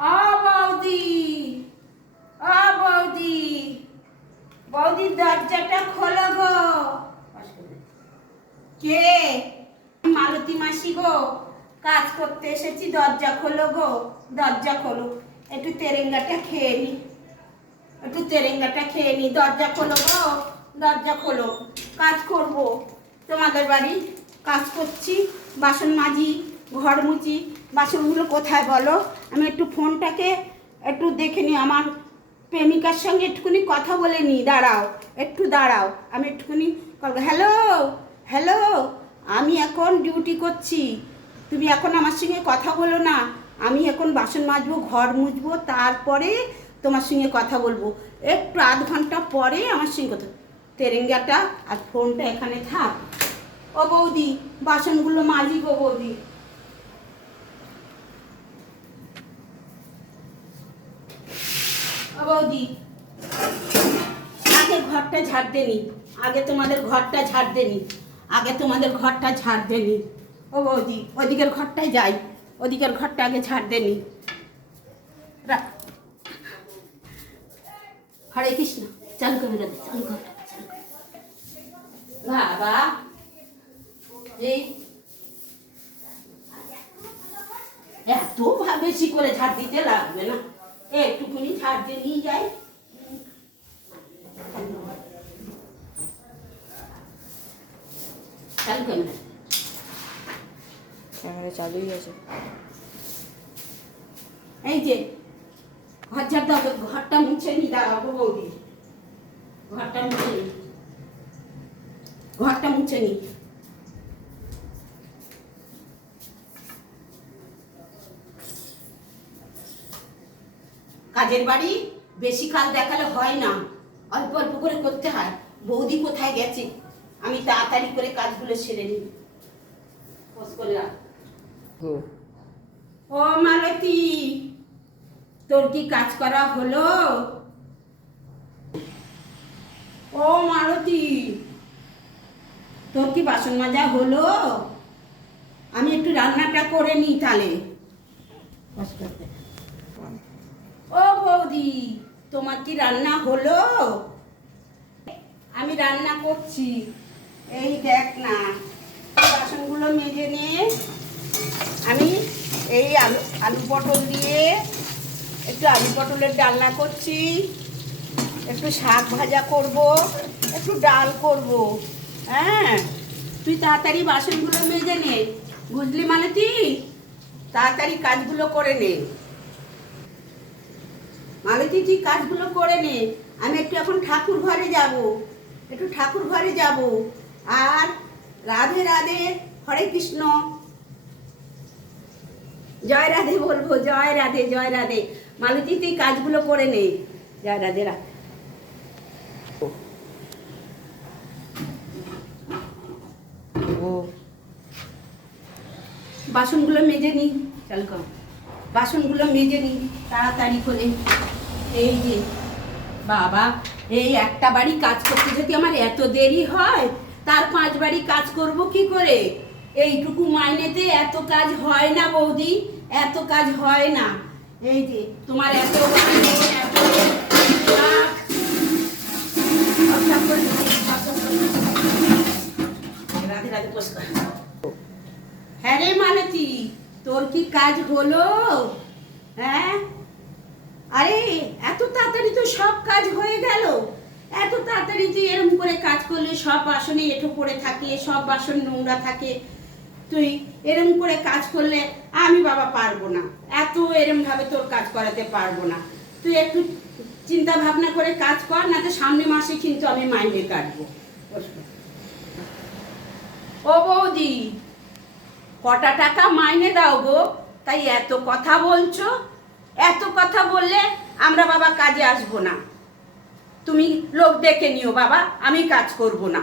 আ বৌদি, আ বৌদি, বৌদি দরজাটা খোলো গো। কে? মালতী মাসি গো, কাজ করতে এসেছি, দরজা খোলো গো, দরজা খোলো। একটু তেরেঙ্গাটা খেয়ে নি, একটু তেরেঙ্গাটা খেয়ে নি, দরজা খোলো গো, দরজা খোলো। কাজ করব তোমাদের বাড়ি, কাজ করছি, বাসন মাজি, ঘর মুছি। বাসনগুলো কোথায় বলো? আমি একটু ফোনটাকে একটু দেখে নিই, আমার প্রেমিকার সঙ্গে একটুখানি কথা বলে নিই। দাঁড়াও, একটু দাঁড়াও, আমি একটুখানি। হ্যালো, হ্যালো, আমি এখন ডিউটি করছি, তুমি এখন আমার সঙ্গে কথা বলো না। আমি এখন বাসন মাজবো, ঘর মুছবো, তারপরে তোমার সঙ্গে কথা বলবো। একটু আধ ঘন্টা পরে আমার সঙ্গে কথা। তেরেঙ্গাটা আর ফোনটা এখানে থাক। ও বৌদি, বাসনগুলো মাজি গো বৌদি। ও বৌদি, আগে ঘরটা ঝাড় দেনি, আগে তোমাদের ঘরটা ঝাড় দেনি, আগে তোমাদের ঘরটা ঝাড় দেনি। ও বৌদি, ওদিকের ঘরটায় যাই, ওদিকের ঘরটা আগে ঝাড় দেনি। হরে কৃষ্ণ, চালু করে দে, চালু কর, চালু কর। বাবা, এই এত বেশি করে ঝাড় দিতে লাগবে না, একটুখানি ঝাড় দিয়ে নিয়ে যাই। চালু ক্যামেরা, ক্যামেরা চালুই আছে। এই যে ঘর ঝাড় দাও, ঘরটা মুছে নি। দাঁড়াবো বৌদি, ঘরটা মুছে নি, ঘরটা মুছে নি। কাজের বাড়ি বেশি কাল দেখালে হয় না, অল্প অল্প করে করতে হয়। বৌদি কোথায় গেছে, আমি তাড়াতাড়ি করে কাজগুলো সেরে নিই। ও মালতী, তোর কি কাজ করা হলো? ও মালতী, তোর কি বাসন মাজা হলো? আমি একটু রান্নাটা করে নিই তাহলে। ও বৌদি, তোমার কি রান্না হলো? আমি রান্না করছি, এই দেখ না। বাসনগুলো মেজে নিয়ে আমি এই আলু পটল দিয়ে একটু আলু পটলের ডালনা করছি, একটু শাক ভাজা করব, একটু ডাল করব। হ্যাঁ, তুই তাড়াতাড়ি বাসনগুলো মেজে নে, বুঝলি মালতী? তাড়াতাড়ি কাজগুলো করে নে মালতী, তুই কাজগুলো করে নে। আমি একটু এখন ঠাকুর ঘরে যাব, একটু ঠাকুর ঘরে যাব। আর রাধে রাধে, হরে কৃষ্ণ, জয় রাধে বলবো, জয় রাধে, জয় রাধে। মালতী, তুই কাজগুলো করে নে। জয় রাধে, রাধে। বাসনগুলো মেজে নি, চল কর, বাসনগুলো মেজে নি তাড়াতাড়ি করে। এই যে বাবা, এই একটা বাড়ি কাজ করতে যদি আমার এত দেরি হয়, তার 5 বাড়ি কাজ করব কি করে? এইটুকু মাইনেতে এত কাজ হয় না বৌদি, এত কাজ হয় না। এই যে তোমার এত রাধে রাধে, পুষ্কর। হ্যাঁ রে মালতী, তোর কি কাজ হলো? হ্যাঁ, আরে এত তাড়াতাড়ি তো সব কাজ হয়ে গেল। এত তাড়াতাড়ি তুই এরম করে কাজ করলে সব বাসনে এঁঠো পড়ে থাকে, সব বাসন নোংরা থাকে। তুই এরম করে কাজ করলে আমি বাবা পারবো না, এত এরম ভাবে তোর কাজ করাতে পারবো না। তুই একটু চিন্তা ভাবনা করে কাজ কর, না তো সামনে মাসে কিন্তু আমি মাইনে কাটবো। ও বৌদি, কটা টাকা মাইনে দাও গো, তাই এত কথা বলছো? এত কথা বললে আমরা বাবা কাজে আসবো না। তুমি লোক ডেকে নিও বাবা, আমি কাজ করব না।